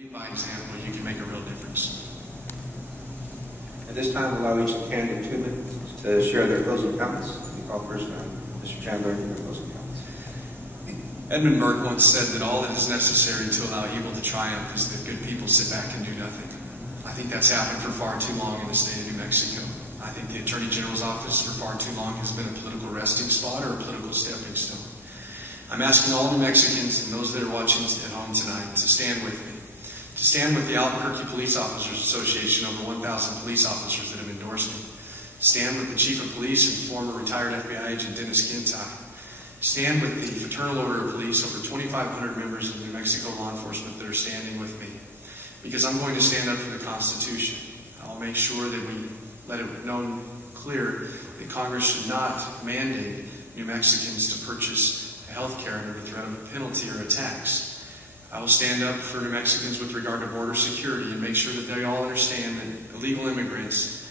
Lead by example, you can make a real difference. At this time, allow each candidate 2 minutes to share their closing comments. We call first Mr. Chandler for closing comments. Edmund Burke once said that all that is necessary to allow evil to triumph is that good people sit back and do nothing. I think that's happened for far too long in the state of New Mexico. I think the Attorney General's office for far too long has been a political resting spot or a political stepping stone. I'm asking all New Mexicans and those that are watching at home tonight to stand with me. To stand with the Albuquerque Police Officers Association, over 1,000 police officers that have endorsed me. Stand with the Chief of Police and former retired FBI agent Dennis Kintai. Stand with the Fraternal Order of Police, over 2,500 members of New Mexico law enforcement that are standing with me. Because I'm going to stand up for the Constitution. I'll make sure that we let it known clear that Congress should not mandate New Mexicans to purchase health care under the threat of a penalty or a tax. I will stand up for New Mexicans with regard to border security and make sure that they all understand that illegal immigrants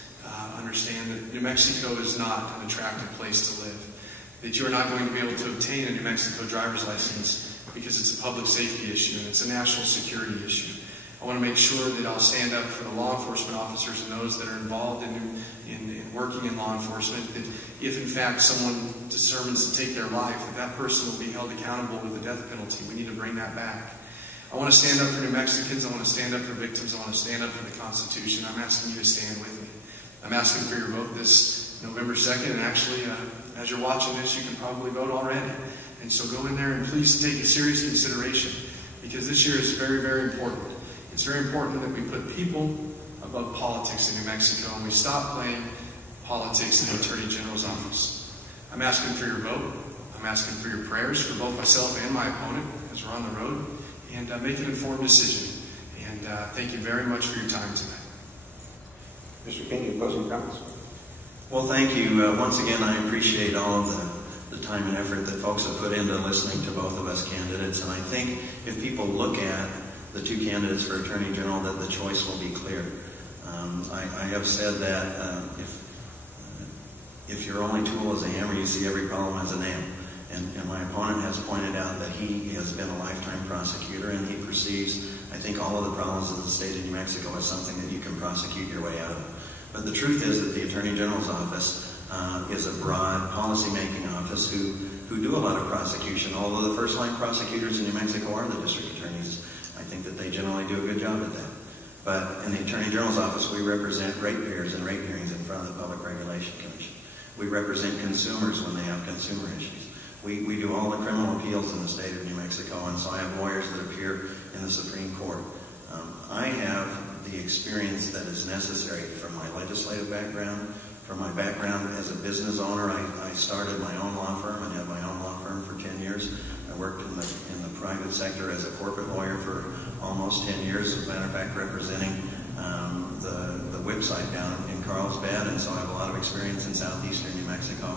understand that New Mexico is not an attractive place to live. That you are not going to be able to obtain a New Mexico driver's license because it's a public safety issue and it's a national security issue. I want to make sure that I'll stand up for the law enforcement officers and those that are involved in working in law enforcement, that if in fact someone determines to take their life, that person will be held accountable with the death penalty. We need to bring that back. I want to stand up for New Mexicans. I want to stand up for victims. I want to stand up for the Constitution. I'm asking you to stand with me. I'm asking for your vote this November 2nd, and actually, as you're watching this, you can probably vote already. And so go in there and please take a serious consideration, because this year is very, very important. It's very important that we put people above politics in New Mexico, and we stop playing politics in the Attorney General's office. I'm asking for your vote. I'm asking for your prayers for both myself and my opponent as we're on the road, and make an informed decision. And thank you very much for your time tonight. Mr. King, your closing comments. Well, thank you. Once again, I appreciate all of the time and effort that folks have put into listening to both of us candidates. And I think if people look at the 2 candidates for Attorney General, that the choice will be clear. I have said that if your only tool is a hammer, you see every problem as a nail. And my opponent has pointed out that he has been a lifetime prosecutor, and he perceives, I think, all of the problems of the state of New Mexico as something that you can prosecute your way out of. But the truth is that the Attorney General's office is a broad policy-making office who do a lot of prosecution, although the first-line prosecutors in New Mexico are the district attorneys. I think that they generally do a good job at that. But in the Attorney General's office, we represent ratepayers in rate hearings in front of the Public Regulation Commission. We represent consumers when they have consumer issues. We do all the criminal appeals in the state of New Mexico, and so I have lawyers that appear in the Supreme Court. I have the experience that is necessary from my legislative background, from my background as a business owner. I started my own law firm and have my own law firm for 10 years. I worked in the private sector as a corporate lawyer for almost 10 years, as a matter of fact, representing the website down in Carlsbad, and so I have a lot of experience in southeastern New Mexico.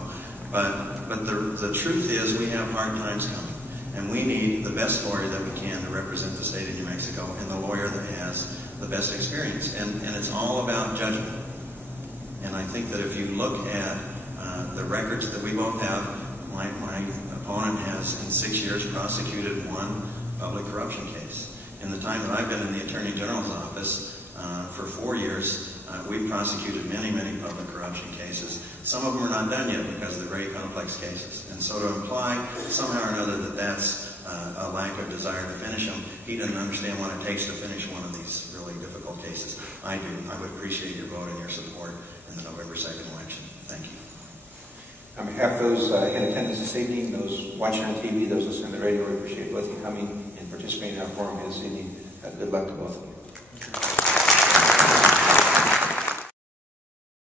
But the truth is we have hard times coming, and we need the best lawyer that we can to represent the state of New Mexico, and the lawyer that has the best experience. And it's all about judgment. And I think that if you look at the records that we both have, my opponent has in 6 years prosecuted 1 public corruption case. In the time that I've been in the Attorney General's office, for 4 years, we've prosecuted many, many public corruption cases. Some of them are not done yet because they're very complex cases. And so to imply somehow or another that that's a lack of desire to finish them, he doesn't understand what it takes to finish one of these really difficult cases. I do. I would appreciate your vote and your support in the November 2nd election. Thank you. On behalf of those in attendance this evening, those watching on TV, those listening to the radio, we appreciate both of you coming and participating in our forum this evening. Good luck to both of you.